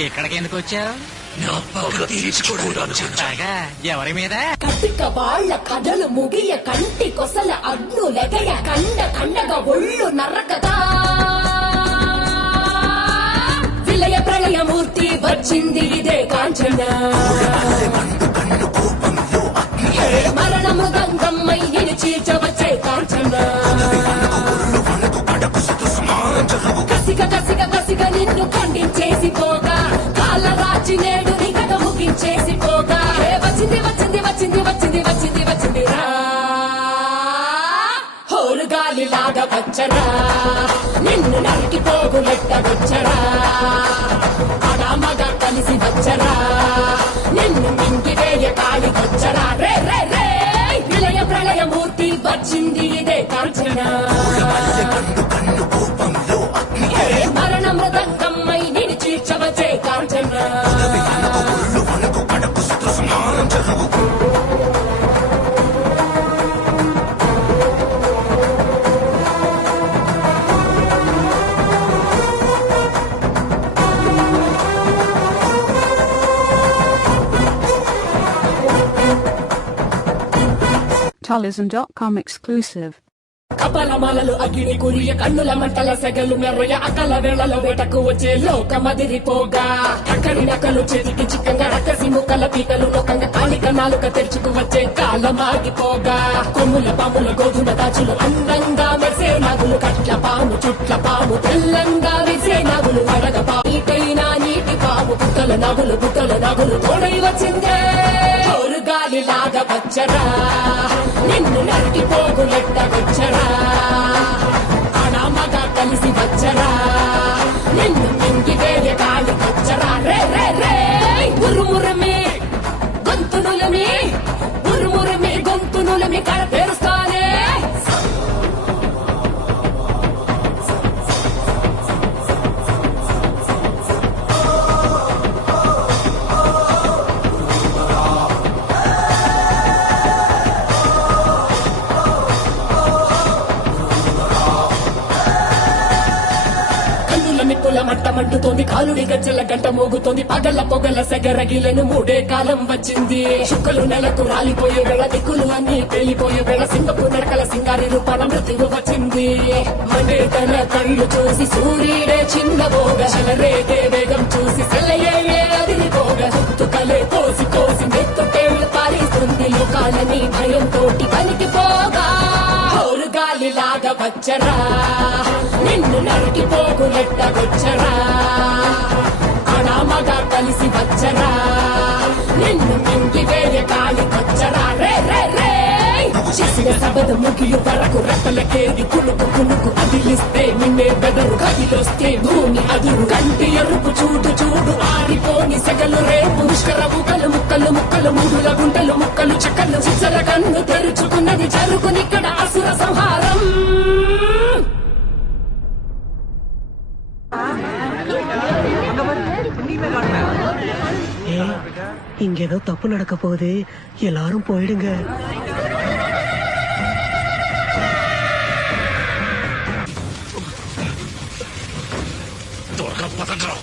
ఇక్కడికి ఎందుకు వచ్చావు? ఎవరి మీద? కటిక వాళ్ళ కథలు ముగియ కంటి కొసల అగ్ను లెగయ కండ కండగా ఒళ్ళు నరకగా విలయ ప్రళయమూర్తి వచ్చింది ఇదే కాంచన మరణ మృదంగమ్మై చీల్చవచ్చే కాంచన కసిక కసిక కసిక నిన్ను ఖండించేసి పోగా కాళ్ళ రాచి నేడు నీ కథ ముగించేసి పోగా వచ్చింది వచ్చింది వచ్చింది వచ్చింది వచ్చింది వచ్చింది రా హోరు గాలి లాగా వచ్చరా నిన్ను నరికి పోగులెట్ట వచ్చరా అడామగా కలిసి వచ్చరా నిన్ను మింగి వేయ కాళి వచ్చరా రే రే రే విలయ ప్రళయమూర్తి వచ్చింది ఇదే కాంచన మరణ మృదంగమ్మై నిన్ను చీల్చవచ్చే కాంచన Talism.com exclusive. కపలమాలలు అగ్గిని కురియ కన్నుల మంటల సెగలు మెర్రయ అకల వేళల వేటకు వచ్చే లోకమదిరిపోగా అక్కడి నకలు చేతికి చిక్కంగా రకసి ముక్కల పీకలు లోకంగా కాలిక నాలుక తెరుచుకు వచ్చే కాలమాగిపోగా కొమ్ముల పాముల గోధుమ దాచులు అందంగా మెరిసే నగులు కట్ల పాము చుట్ల పాము తెల్లంగా విసే నగులు అడగ పాటైనా నీటి పాము పుట్టల నగులు తోడై వచ్చిందే గాలి లాగా వచ్చరా నిన్ను నరికి పోగులెట్ట వచ్చరా అనామగా కలిసి వచ్చరా నిన్ను మింగి వేయ కాలి వచ్చరా రే రే రే ఉరుమురమి గొంతునులమి కడ పేరుస్తానే మట్టమంటుతోంది కాలుడి గజ్జల గంట మోగుతోంది పగల పొగల సెగరగిలను మూడే కాలం వచ్చింది చుక్కలు నెలకు రాలిపోయే వేళ దిక్కులు అన్ని పేలిపోయే వేళ సింగపూర్ నడకల సింగారి రూపాల మృత్యువు వచ్చింది మండే తన కళ్ళు చూసి సూర్యుడే చిన్నబోగ రేగే వేగం చూసి సెలయే అదిరిపోగ తుకలే కోసి కోసి నెత్తుకేళ్లు పారిస్తుంది లోకాలని భయంతోటి పనికిపోగా గాలి లాగా వచ్చరా నిన్ను నరికి పోగులెట్ట వచ్చరా అనామగా కలిసి వచ్చరా నిన్ను మింగి వేయ కాలి వచ్చరా రే రే రే చేసిన సబద ముగియు వరకు రెక్కలకేది కులుకు కులుకు అదిలిస్తే నిన్నే బెదరు కదిలొస్తే భూమి అదురు కంటి ఎరుపు చూడు చూడు ఆరిపోని సెగలు రేపు ముష్కర ముక్కలు ముక్కలు ముక్కలు మూడుల గుంటలు ముక్కలు చెక్కలు చిచ్చల కన్ను తెరుచుకున్నది జరుగునిక్కడ అసుర సంహారం இங்கேதோ தப்பு நடக்க போகுது, எல்லாரும் போயிடுங்க. Torca, patandro.